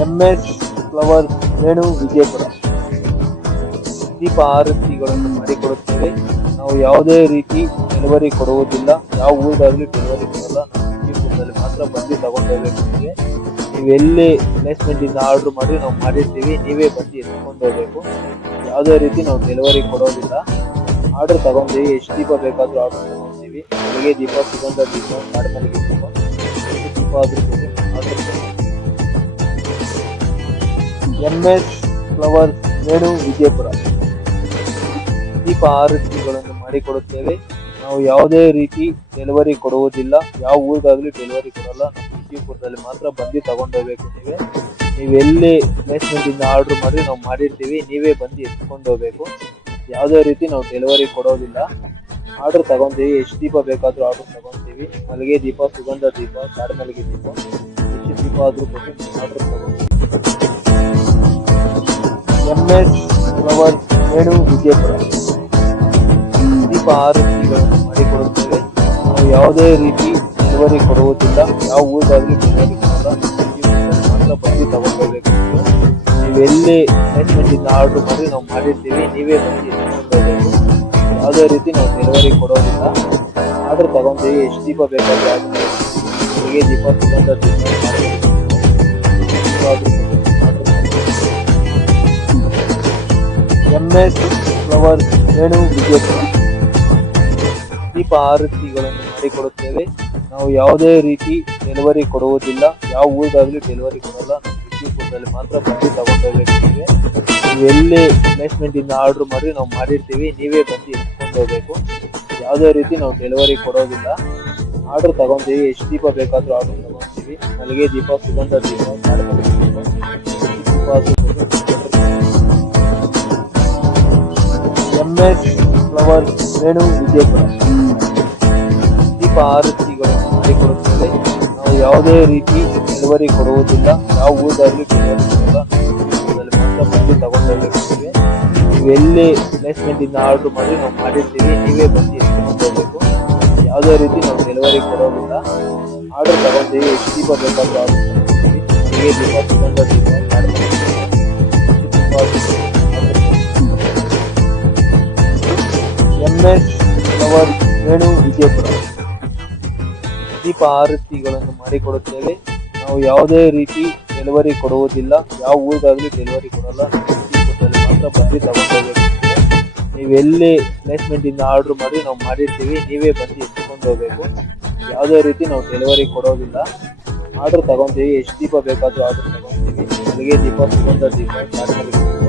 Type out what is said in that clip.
MS flowers Venu Vijayapura. ದೀಪ ಆರತಿಗಳನ್ನು ಮಾಡಿಕೊಡುತ್ತೇವೆ. ನಾವು ಯಾವುದೇ ರೀತಿ ಡೆಲಿವರಿ ಕೊಡುವುದಿಲ್ಲ. ಯಾವ ಊರಿಗಾಗಲಿ ಡೆಲಿವರಿ ಕೊಡಲ್ಲ. ನಾವು ವಿಜಯಪುರದಲ್ಲಿ ಮಾತ್ರ ಬಂದು ತಗೊಂಡೋಗ್ಬೇಕು. ನೀವು ಎಲ್ಲೇ ಪ್ಲೇಸ್ಮೆಂಟ್ ಇಂದ ಆರ್ಡರ್ ಮಾಡಿ ನಾವು ಮಾಡಿರ್ತೀವಿ, ನೀವೇ ಬಂದು ಎತ್ಕೊಂಡು ಹೋಗ್ಬೇಕು. ಯಾವುದೇ ರೀತಿ ನಾವು ಡೆಲಿವರಿ ಕೊಡೋದಿಲ್ಲ. ಆರ್ಡರ್ ತಗೊಂತೀವಿ, ಎಷ್ಟು ದೀಪ ಬೇಕಾದರೂ ಆರ್ಡರ್ ತಗೊಂತೀವಿ. ಮಲ್ಲಿಗೆ ದೀಪ, ಸುಗಂಧ ದೀಪ, ಕಾಡುಮಲ್ಲಿಗೆ ದೀಪ, ಎಷ್ಟು ದೀಪ ಆದರೂ ಆರ್ಡರ್ ತಗೊಂತೀವಿ. MS flowers Venu Vijayapura. ದೀಪ ಆರತಿಗಳನ್ನು ಮಾಡಿಕೊಡುತ್ತೇವೆ. ನಾವು ಯಾವುದೇ ರೀತಿ ಡೆಲಿವರಿ ಕೊಡುವುದಿಲ್ಲ. ಯಾವ ಊರಿಗಾಗಲಿ ಡೆಲಿವರಿ ಕೊಡಲ್ಲ. ನಾವು ವಿಜಯಪುರದಲ್ಲಿ ಮಾತ್ರ ಬಂದು ತಗೊಂಡೋಗ್ಬೇಕು. ನೀವು ಎಲ್ಲೇ ಪ್ಲೇಸ್ಮೆಂಟ್ ಇಂದ ಆರ್ಡರ್ ಮಾಡಿ ನಾವು ಮಾಡಿರ್ತೀವಿ, ನೀವೇ ಬಂದು ಎತ್ಕೊಂಡು ಹೋಗ್ಬೇಕು. ಯಾವುದೇ ರೀತಿ ನಾವು ಡೆಲಿವರಿ ಕೊಡೋದಿಲ್ಲ. ಆರ್ಡರ್ ತಗೊಂತೀವಿ, ಎಷ್ಟು ದೀಪ ಬೇಕಾದರೂ ಆರ್ಡರ್ ತಗೊಂತೀವಿ. ಮಲ್ಲಿಗೆ ದೀಪ, ಸುಗಂಧ ದೀಪ, ಕಾಡುಮಲ್ಲಿಗೆ ದೀಪ, ಎಷ್ಟು ದೀಪ ಆದರೂ ಆರ್ಡರ್ ತಗೊಂತೀವಿ. MS flowers Venu Vijayapura. ದೀಪ ಆರತಿಗಳನ್ನು ಮಾಡಿಕೊಡುತ್ತೇವೆ. ನಾವು ಯಾವುದೇ ರೀತಿ ಡೆಲಿವರಿ ಕೊಡುವುದಿಲ್ಲ. ಯಾವ ಊರಿಗಾಗಲಿ ಡೆಲಿವರಿ ಕೊಡಲ್ಲ. ಮಾತ್ರ ಬಂದು ತಗೊಂಡೋಗ್ಬೇಕು. ನೀವು ಎಲ್ಲೇ ಪ್ಲೇಸ್ಮೆಂಟ್ ಇಂದ ಆರ್ಡರ್ ಮಾಡಿ ನಾವು ಮಾಡಿರ್ತೀವಿ, ನೀವೇ ಬಂದು ಎತ್ಕೊಂಡು ಹೋಗ್ಬೇಕು. ಯಾವುದೇ ರೀತಿ ನಾವು ಡೆಲಿವರಿ ಕೊಡೋದಿಲ್ಲ. ಆರ್ಡರ್ ತಗೊಂತೀವಿ, ಎಷ್ಟು ದೀಪ ಬೇಕಾದರೂ ಆರ್ಡರ್ ತಗೊಂತೀವಿ. ಮಲ್ಲಿಗೆ ದೀಪ, ಸುಗಂಧ ದೀಪ, MS ಫ್ಲವರ್ಸ್ ವೇಣು ವಿಜಯಪುರ. ದೀಪ ಆರತಿಗಳನ್ನು ಮಾಡಿಕೊಡುತ್ತೇವೆ. ನಾವು ಯಾವುದೇ ರೀತಿ ಡೆಲಿವರಿ ಕೊಡುವುದಿಲ್ಲ. ಯಾವ ಊರಿಗಾಗಲಿ ಡೆಲಿವರಿ ಕೊಡಲ್ಲ. ನಾವು ವಿಜಯಪುರದಲ್ಲಿ ಮಾತ್ರ ಬಂದು ತಗೊಂಡೋಗ್ಬೇಕು. ನೀವು ಎಲ್ಲೇ ಪ್ಲೇಸ್ಮೆಂಟ್ ಇಂದ ಆರ್ಡರ್ ಮಾಡಿ ನಾವು ಮಾಡಿರ್ತೀವಿ, ನೀವೇ ಬಂದು ಎತ್ಕೊಂಡು ಹೋಗ್ಬೇಕು. ಯಾವುದೇ ರೀತಿ ನಾವು ಡೆಲಿವರಿ ಕೊಡೋದಿಲ್ಲ. ಆರ್ಡರ್ ತಗೊಂತೀವಿ, ಎಷ್ಟು ದೀಪ ಬೇಕಾದರೂ ಆರ್ಡರ್ ತಗೊಂತೀವಿ. ಮಲ್ಲಿಗೆ ದೀಪ, ಸುಗಂಧ ದೀಪ, ಕಾಡುಮಲ್ಲಿಗೆ ದೀಪ, ದೀಪ ಆದರೂ MS ಫ್ಲವರ್ಸ್ ವೇಣು ವಿಜಯಪುರ. ದೀಪ ಆರತಿಗಳನ್ನು ಮಾಡಿಕೊಡುತ್ತೇವೆ. ನಾವು ಯಾವುದೇ ರೀತಿ ಡೆಲಿವರಿ ಕೊಡುವುದಿಲ್ಲ. ಯಾವ ಊರಿಗಾಗಲಿ ಡೆಲಿವರಿ ಕೊಡಲ್ಲ. ವಿಜಯಪುರದಲ್ಲಿ ಮಾತ್ರ ಬಂದು ತಗೊಂಡೋಗ್ಬೇಕು. ನೀವು ಎಲ್ಲೇ ಪ್ಲೇಸ್ಮೆಂಟ್ ಇಂದ ಆರ್ಡರ್ ಮಾಡಿ ನಾವು ಮಾಡಿರ್ತೀವಿ, ನೀವೇ ಬಂದು ಎತ್ಕೊಂಡು ಹೋಗ್ಬೇಕು. ಯಾವುದೇ ರೀತಿ ನಾವು ಡೆಲಿವರಿ ಕೊಡೋದಿಲ್ಲ. ಆರ್ಡರ್ ತಗೊಂತೀವಿ, ಎಷ್ಟು ದೀಪ ಬೇಕಾದರೂ ಆರ್ಡರ್ ತಗೊಂತೀವಿ. ಮಲ್ಲಿಗೆ ದೀಪ, ಸುಗಂಧ ದೀಪ, ಕಾಡುಮಲ್ಲಿಗೆ ದೀಪ, MS ಫ್ಲವರ್ಸ್ ವೇಣು ವಿಜಯಪುರ. ದೀಪ ಆರತಿಗಳನ್ನು ಮಾಡಿಕೊಡುತ್ತೇವೆ. ನಾವು ಯಾವುದೇ ರೀತಿ ಡೆಲಿವರಿ ಕೊಡುವುದಿಲ್ಲ. ಯಾವ ಊರಿಗಾಗಲಿ ಡೆಲಿವರಿ ಕೊಡಲ್ಲ. ವಿಜಯಪುರದಲ್ಲಿ ಮಾತ್ರ ಬಂದು ತಗೊಂಡೋಗ್ಬೇಕು. ನೀವು ಎಲ್ಲೇ ಪ್ಲೇಸ್ಮೆಂಟ್ ಇಂದ ಆರ್ಡರ್ ಮಾಡಿ ನಾವು ಮಾಡಿರ್ತೀವಿ, ನೀವೇ ಬಂದು ಎತ್ಕೊಂಡು ಹೋಗ್ಬೇಕು. ಯಾವುದೇ ರೀತಿ ನಾವು ಡೆಲಿವರಿ ಕೊಡೋದಿಲ್ಲ. ಆರ್ಡರ್ ತಗೊಂತೀವಿ, ಎಷ್ಟು ದೀಪ ಬೇಕಾದರೂ ಆರ್ಡರ್ ತಗೊಂತೀವಿ. ಮಲ್ಲಿಗೆ ದೀಪ, ಸುಗಂಧ ದೀಪ, ಕಾಡುಮಲ್ಲಿಗೆ ದೀಪ,